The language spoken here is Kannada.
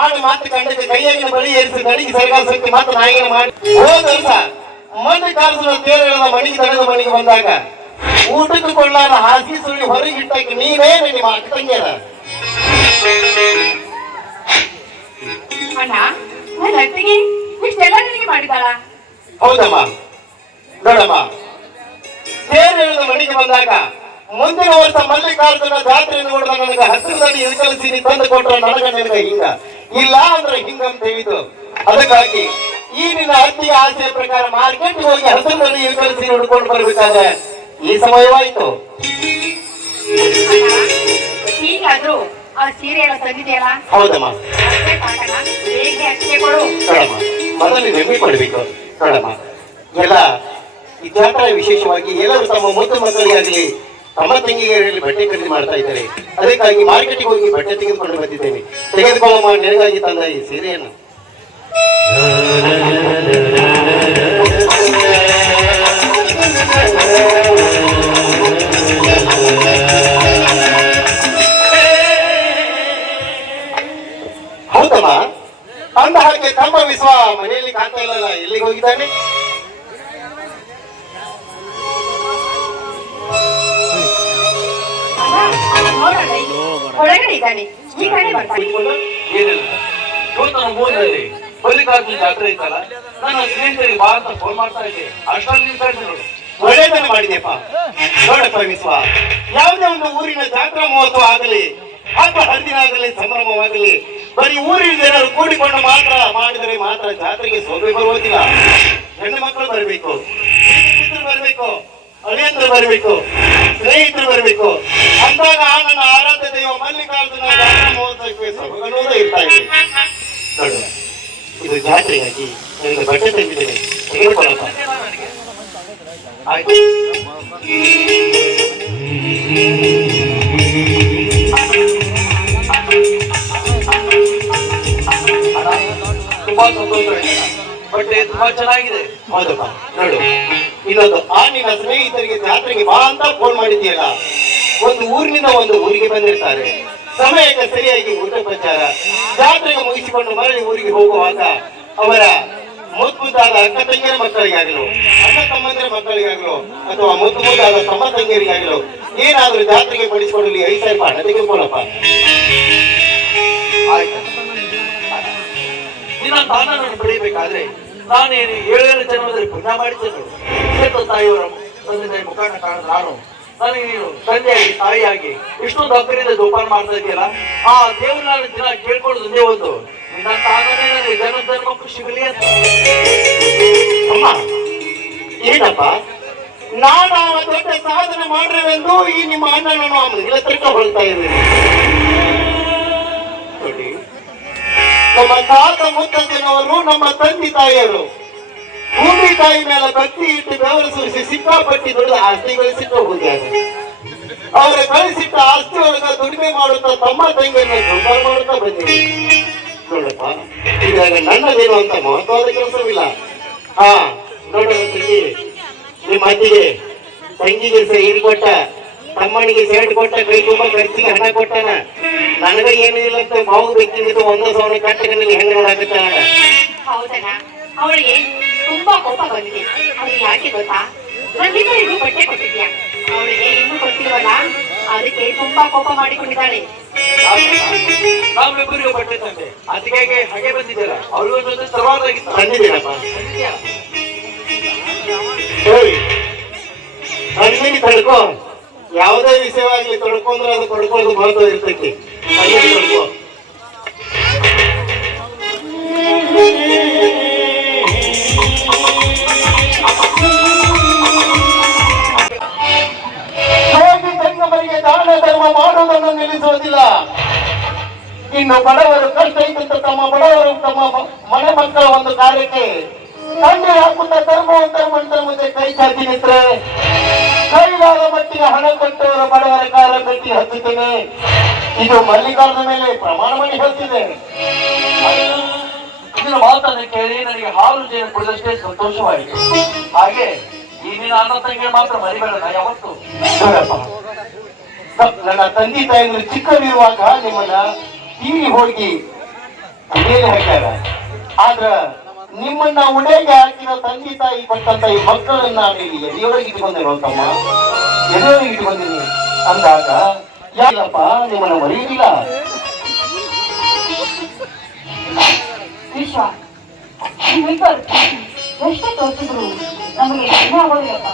ಆಡು ಮಾತು ಕಂಡಕ್ಕೆ ಕೈಯಾಗಿನ ಬಳಿ ಏರಿಸಿ ನಡಿಗೆ ಸರ್ಕಾರ ಶಕ್ತಿ ಮಾತ್ರ ನಾಯಿನ ಮಾಡಿ ಹೋದ ವರ್ಷ ಮಣ್ಣು ಕಾಲಿಸಿದ ತೇರದ ಮಣಿಗೆ ತಡೆದ ಮಣಿಗೆ ಬಂದಾಗ ಊಟಕ್ಕೆ ಕೊಳ್ಳಾದ ಹಾಸಿ ಸುಳ್ಳಿ ಹೊರಗಿಟ್ಟಕ್ಕೆ ನೀವೇ ನಿಮ್ಮ ಅಕ್ಕ ತಂಗಿಯರ ಅಣ್ಣ ನನ್ನ ಅತ್ತಿಗೆ ಇಷ್ಟೆಲ್ಲ ನಿನಗೆ ಮಾಡಿದಾಳ ಹೌದಮ್ಮ ನೋಡಮ್ಮ ತೇರು ಎಳೆದ ಮಣಿಗೆ ಬಂದಾಗ ಮುಂದಿನ ವರ್ಷ ಮಲ್ಲಿಕಾರ್ಜುನ ಜಾತ್ರೆ ನೋಡಿದಾಗ ನನಗೆ ಹಸಿರದಲ್ಲಿ ಇಳಿಕಲಿಸಿ ತಂದು ಕೊಟ್ಟರೆ ನನಗ ನಿನಗೆ ಹಿಂಗ. ಇಲ್ಲ ಅಂದ್ರೆ ಹಿಂಗಂತ ಹೇಳಿದ್ದು. ಅದಕ್ಕಾಗಿ ಈ ನಿನ್ನ ಅತ್ತಿಯ ಆಸೆಯ ಪ್ರಕಾರ ಮಾರ್ಕೆಟ್ ಹೋಗಿ ಹಸಿರದಲ್ಲಿ ಇಳಿಕಲಿಸಿ ನೋಡ್ಕೊಂಡು ಬರ್ಬೇಕಾದ್ರೆ ಈ ಸಮಯವಾಯ್ತು. ಹೀಗಾದ್ರೂ ಆ ತಂದಿದೆಯಲ್ಲ ಹೌದಮ್ಮ. ಅಷ್ಟೇ ಕೊಡು ನೋಡಮ್ಮ ಮೊದಲು ನೋಡಮ್ಮ ಎಲ್ಲ ಈ ಜಾತ್ರೆ ವಿಶೇಷವಾಗಿ ಎಲ್ಲರೂ ತಮ್ಮ ಮುದ್ದು ಮಕ್ಕಳಿಗಾಗಲಿ ತಮ್ಮ ತಂಗಿಗೆ ಬಟ್ಟೆ ಖರೀದಿ ಮಾಡ್ತಾ ಇದ್ದಾರೆ. ಅದಕ್ಕಾಗಿ ಮಾರ್ಕೆಟಿಗೆ ಹೋಗಿ ಬಟ್ಟೆ ತೆಗೆದುಕೊಂಡು ಬಂದಿದ್ದೇನೆ. ತೆಗೆದುಕೊಳ್ಳಮ್ಮ ನಿನಗಾಗಿ ತಂದ ಈ ಸೀರೆಯನ್ನು. ಹೌದಮ್ಮ? ಅಂದ ಹಾಗೆ ತಮ್ಮ ವಿಶ್ವ ಮನೆಯಲ್ಲಿ ಕಾಣ್ತಾ ಇಲ್ಲಲ್ಲ, ಎಲ್ಲಿಗೆ ಹೋಗಿದ್ದಾನೆ? ಜಾತ್ರೆ ಇತ್ತಲ್ಲ? ನಾನು ಅಂತ ಫೋನ್ ಮಾಡ್ತಾ ಮಾಡಿದೆಪ್ಪ ನೋಡ. ವಿಶ್ವ ಯಾವುದೇ ಒಂದು ಊರಿನ ಜಾತ್ರಾ ಮಹೋತ್ಸವ ಆಗಲಿ, ಹಬ್ಬ ಹರಿದಿನ ಆಗಲಿ ಸಂಭ್ರಮವಾಗಲಿ ಬರೀ ಊರಿನ ಜನರು ಕೂಡಿಕೊಂಡು ಮಾತ್ರ ಮಾಡಿದರೆ ಮಾತ್ರ ಜಾತ್ರೆಗೆ ಸೋಬೆ ಬರುವುದಿಲ್ಲ ಹೆಣ್ಣು ಮಕ್ಕಳು ಬರಬೇಕು ಬರಬೇಕು, ಅಳಿಯಂದ್ರು ಬರಬೇಕು, ಸ್ನೇಹಿತರು ಬರಬೇಕು. ಜಾತ್ರೆಯಾಗಿ ನನಗೆ ಬಟ್ಟೆ ತಂದಿದ್ದೇನೆ ತುಂಬಾ ಬಟ್ಟೆ ತುಂಬಾ ಚೆನ್ನಾಗಿದೆ. ಹೌದಪ್ಪ ನೋಡು. ಇನ್ನೊಂದು, ಆ ನಿನ್ನ ಸ್ನೇಹಿತರಿಗೆ ಜಾತ್ರೆಗೆ ಬಾ ಅಂತ ಫೋನ್ ಮಾಡಿದ್ದೀಯಲ್ಲ. ಒಂದು ಊರಿನಿಂದ ಒಂದು ಊರಿಗೆ ಬಂದಿರ್ತಾರೆ. ಸಮಯಕ್ಕೆ ಸರಿಯಾಗಿ ಊಟ ಪ್ರಚಾರ. ಜಾತ್ರೆಗೆ ಮುಗಿಸಿಕೊಂಡು ಮರಳಿ ಊರಿಗೆ ಹೋಗುವಾಗ ಅವರ ಮುದ್ದು ಅಕ್ಕ ತಂಗಿಯರ ಮಕ್ಕಳಿಗಾಗಲು, ಅಣ್ಣ ತಮ್ಮಂದಿರ ಮಕ್ಕಳಿಗಾಗಲು, ಅಥವಾ ಮುದ್ದು ತಮ್ಮ ತಂಗಿಯರಿಗಾಗಲು, ಏನಾದ್ರೂ ಜಾತ್ರೆಗೆ ಪಡಿಸಿಕೊಡಲಿ, ಐದು ಸಾವಿರ ರೂಪಾಯಿ ಹಣ ತೆಗೆದುಕೊಳ್ಳಪ್ಪ. ಆಯ್ತು. ಪಡೆಯಬೇಕಾದ್ರೆ ನಾನೇನು ಏಳೇಳು ಜನ್ಮದಲ್ಲಿ ಪುಣ್ಯ ಮಾಡಿದ್ದೇನೆ. ಇವತ್ತು ತಾಯಿಯವರ ತಂದೆ ತಾಯಿ ಮುಖಾಂಡ ಕಾಣದ ನಾನು. ನನಗೆ ನೀನು ತಂದೆಯಾಗಿ, ತಾಯಿಯಾಗಿ ಇಷ್ಟೊಂದು ಅಕ್ಕರಿಂದ ಜೋಪಾನ ಮಾಡ್ತಾ ಇದೆಯಲ್ಲ? ಆ ದೇವ್ರ ದಿನ ಕೇಳ್ಕೊಳ್ಳೋದು ಒಂದೇ ಅಮ್ಮ ಏನಪ್ಪ? ನಾನು ಆ ದೊಡ್ಡ ಸಾಧನೆ ಮಾಡ್ರೆವೆಂದು ಈ ನಿಮ್ಮ ಅಣ್ಣನನ್ನು ಅವನಿಗೆಲ್ಲ ತಿಳ್ಕೊಳ್ತಾ ಇದ್ದೀನಿ. ನೋಡಿ, ನಮ್ಮ ತಾತ ಮುತ್ತಜ್ಜನವರು, ನಮ್ಮ ತಂದೆ ತಾಯಿಯರು, ಭೂಮಿ ತಾಯಿ ಮೇಲೆ ಭಕ್ತಿ ಇಟ್ಟು ಬೆವರು ಸುರಿಸಿ ಸಿಕ್ಕಾಪಟ್ಟಿ ದೊಡ್ಡ ಆಸ್ತಿ ಗಳಿಸಿಟ್ಟು ಹೋಗ್ಯಾರ ಅವರ ಗಳಿಸಿಟ್ಟ ಆಸ್ತಿ ಒಳಗ ದುಡಿಮೆ ಮಾಡುತ್ತಾ ತಮ್ಮ ತಂಗಿಯನ್ನು ಜೋಪಾನ ಮಾಡುತ್ತಾ ನೋಡಪ್ಪ ಇವಾಗ ನನ್ನದೇನು ಅಂತ ಮಹತ್ವದ ಕೆಲಸವಿಲ್ಲ ಹಾ ನೋಡೋಣ ತಂಗಿ ನಿಮ್ಮ ಅತ್ತಿಗೆ ತಂಗಿಗೆ ಸೀರೆ ಕೊಟ್ಟ ತಮ್ಮನಿಗೆ ಶರ್ಟ್ ಕೊಟ್ಟ ಕೈ ತುಂಬಾ ಖರ್ಚಿಗೆ ಹಣ ಕೊಟ್ಟನ ನನಗ ಏನು ಇಲ್ಲ ಅಂತ ಬಾವು ಬೇಕಿದ್ದು ಒಂದ ಸಾವಿರ ಕಟ್ಟಕ್ಕೆ ಹೆಂಗ ನೋಡಾಕತ್ತಾನ ಹೌದಣ್ಣ ಅವಳಿಗೆ ತುಂಬಾ ಕೋಪ ಬಂದಿದೆ ಅದು ಯಾಕೆ ಗೊತ್ತಾ ನನ್ನಿಬ್ಬರಿಗೂ ಬಟ್ಟೆ ಕೊಟ್ಟಿದ್ಯಾ ಅವಳಿಗೆ ಇನ್ನೂ ಕೊಟ್ಟಿಲ್ವಲ್ಲ ಅದಕ್ಕೆ ತುಂಬಾ ಕೋಪ ಮಾಡಿಕೊಂಡಿದ್ದಾಳೆ ನಾವಿಬ್ಬರಿಗೂ ವಿಷಯವಾಗ್ಲಿ ತಡ್ಕೊಂಡ್ರೆ ಅದು ಪಡ್ಕೊಳ್ಳೋದು ಮಹತ್ವ ಇರ್ತೈತಿ. ಹಣ್ಣಿನ ತಡ್ಕೋ. ಇನ್ನು ಬಡವರು ಕಷ್ಟ ತಮ್ಮ ಬಡವರು ತಮ್ಮ ಮನೆ ಮಕ್ಕಳ ಒಂದು ಕಾರ್ಯಕ್ಕೆ ಕಣ್ಣು ಹಾಕುತ್ತಾ ಧರ್ಮವಂತರ ಮುಂದೆ ಕೈ ಚಾಚಿ ನಿಂತ್ರೆ ಕೈಲಾದ ಮಟ್ಟಿಗೆ ಹಣ ಕೊಟ್ಟವರ ಬಡವರ ಕಾಲ ಕಟ್ಟಿ ಹಚ್ಚುತ್ತೇನೆ ಇದು ಮಲ್ಲಿಕಾರ್ಜುನ ಮೇಲೆ ಪ್ರಮಾಣ ಮಾಡಿ ಹೇಳ್ತಿದೆ. ಇದನ್ನು ಮಾತನ್ನು ಕೇಳಿ ನನಗೆ ಹಾಲು ಜೇನು ಕುಡಿದಷ್ಟೇ ಸಂತೋಷವಾಯಿತು ಹಾಗೆ ಈ ನಿನ್ನ ಅಣ್ಣ ತಂಗಿ ಮಾತ್ರ ಮರಿಬೇಡ ನಾ ಯಾವತ್ತು. ನನ್ನ ತಂದೆ ತಾಯಿಗಳು ಚಿಕ್ಕವಿರುವಾಗ ನಿಮ್ಮನ್ನ ಟಿವಿ ಹೋಗಿ ಮೇಲೆ ಹಾಕ್ಯಾರ ಆದ್ರ ನಿಮ್ಮನ್ನ ಉಡೆಗೆ ಹಾಕಿರೋ ತಂದೆ ತಾಯಿ ಕೊಟ್ಟಂತ ಈ ಮಕ್ಕಳನ್ನ ನೀವು ಎದೆಯೊಳಗೆ ಇಟ್ಕೊಂಡಿರೋ ತಮ್ಮ ಎದೆಯೊಳಗೆ ಇಟ್ಕೊಂಡಿರಿ ಅಂದಾಗ ಯಾಕಪ್ಪ ನಿಮ್ಮನ್ನ ನೀವಿಬ್ಬರು ಎಷ್ಟೇ ತೋರಿಸಿದ್ರು ನಮಗೆ ಆಗೋದಿಲ್ಲಪ್ಪ.